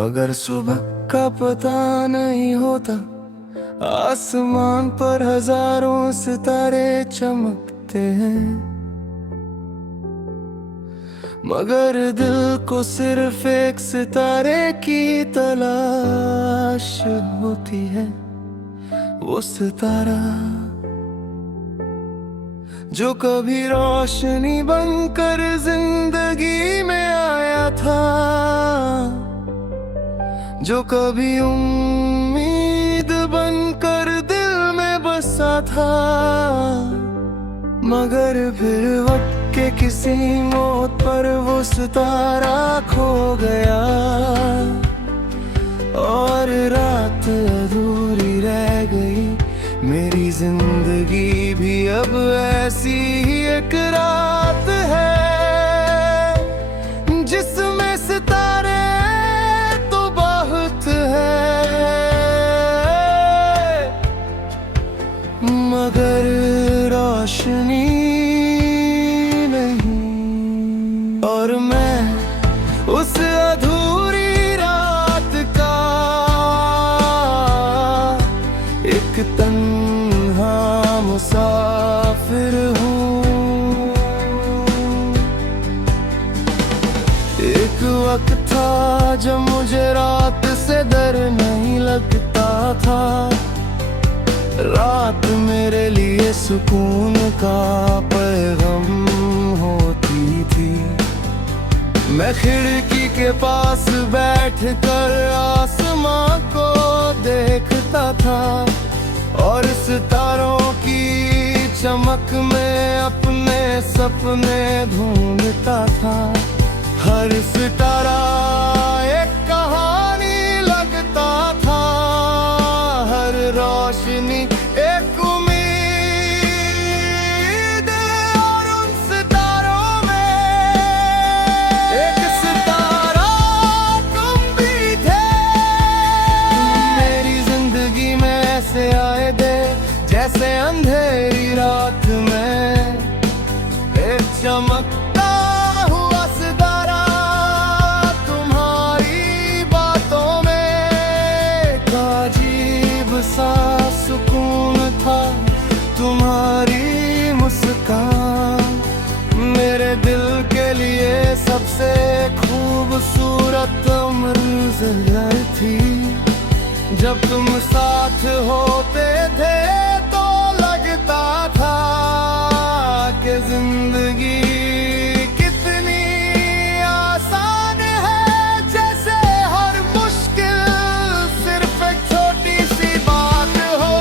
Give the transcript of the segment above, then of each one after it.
मगर सुबह का पता नहीं होता, आसमान पर हजारों सितारे चमकते हैं, मगर दिल को सिर्फ एक सितारे की तलाश होती है। वो सितारा जो कभी रोशनी बनकर जिंदगी में आया था, जो कभी उम्मीद बनकर दिल में बसा था, मगर फिर वक्त के किसी मोड़ पर वो सितारा खो गया और रात अधूरी रह गई। मेरी जिंदगी भी अब ऐसी ही एक रात है जिसमें सितारे तो बहुत है, मगर रोशनी नहीं। और मैं उस अधूरी रात का एक तन्हा मुसाफिर हूँ। एक वक्त था जब मुझे रात से डर नहीं लगता था, रात मेरे लिए सुकून का पैगाम होती थी। मैं खिड़की के पास बैठकर आसमां को देखता था और सितारों की चमक में अपने सपने ढूंढता था। हर सितारा एक कहानी लगता था, हर रोशनी एक उम्मीद, और उन सितारों में एक सितारा तुम भी थे। मेरी जिंदगी में ऐसे आए थे जैसे अंधेरी रात में एक चमकता हुआ सितारा। तुम्हारी बातों में एक अजीब सा सुकून था, तुम्हारी मुस्कान मेरे दिल के लिए सबसे खूबसूरत मंज़िल थी। जब तुम साथ होते थे तो लगता था कि जिंदगी कितनी आसान है, जैसे हर मुश्किल सिर्फ एक छोटी सी बात हो।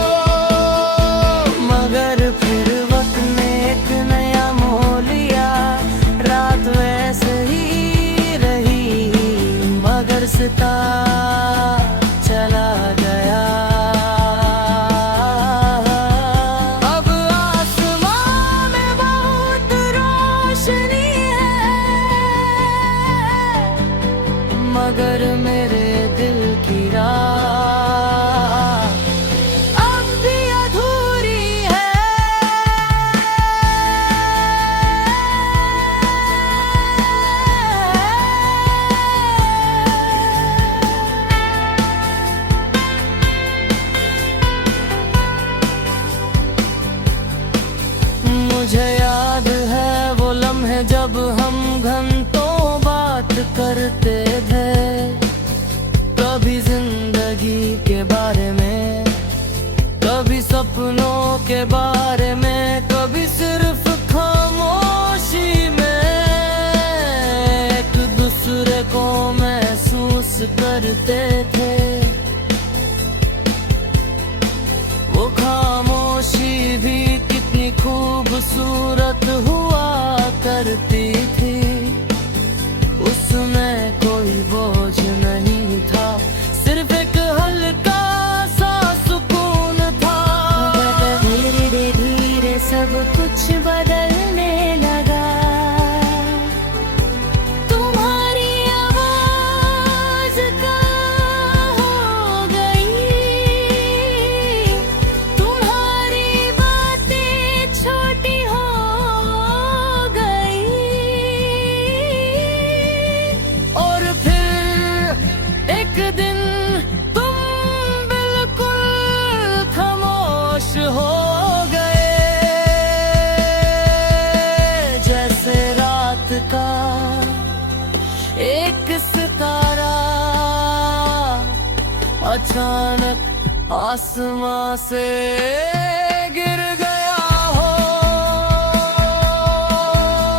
मगर फिर वक्त ने एक नया मोड़ लिया, रात वैसे ही रही, मगर सितारा चला गया। अब आसमां में बहुत रोशनी है, मगर मेरे दिल की राह अब भी अधूरी है। मुझे याद है वो लम्हे जब हम घंटों बात करते थे, कभी जिंदगी के बारे में, कभी सपनों के बारे में, कभी सिर्फ खामोशी में एक दूसरे को महसूस करते थे। वो खामोशी भी कितनी खूबसूरत हुआ करती थी, उसमें कोई बोझ नहीं था, सिर्फ एक हल्का सा सुकून था। धीरे धीरे सब कुछ बदलने लगा, तुम्हारी आवाज कहाँ हो गई, तुम्हारी बातें छोटी हो गई, और फिर दिन तुम बिल्कुल खामोश हो गए, जैसे रात का एक सितारा अचानक आसमां से गिर गया हो।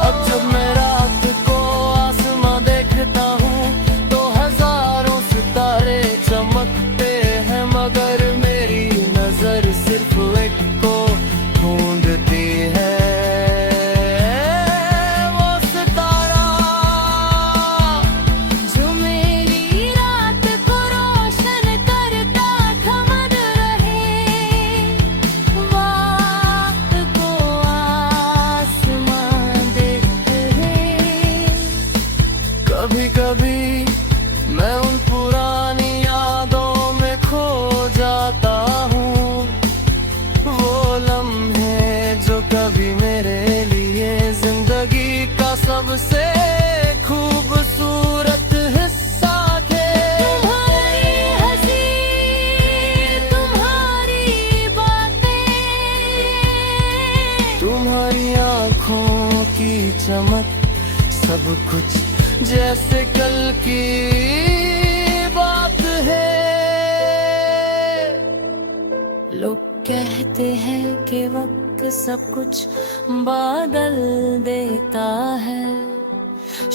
अब जब मैं रात को आसमां देखता हूँ तो हजारों सितारे चमकते हैं, मगर मेरी नजर सिर्फ एक को ढूंढती है। कभी कभी मैं उन पुरानी यादों में खो जाता हूँ, वो लम्हे जो कभी मेरे लिए जिंदगी का सबसे खूबसूरत हिस्सा थे। तुम्हारी हंसी, तुम्हारी बातें, तुम्हारी आँखों की चमक, सब कुछ जैसे कल की बात है। लोग कहते हैं कि वक्त सब कुछ बदल देता है,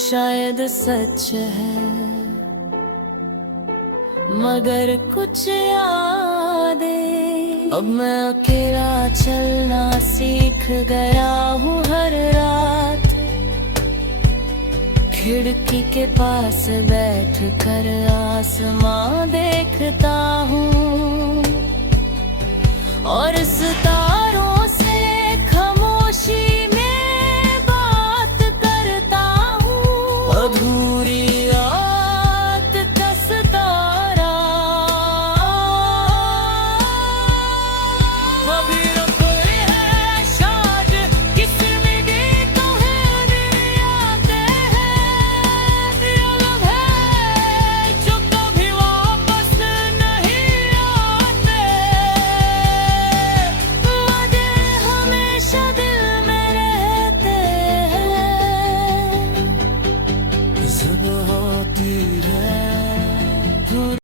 शायद सच है, मगर कुछ यादें अब मैं अकेला चलना सीख गया हूँ। हर रात खिड़की के पास बैठ कर आसमां देखता हूँ और सितारे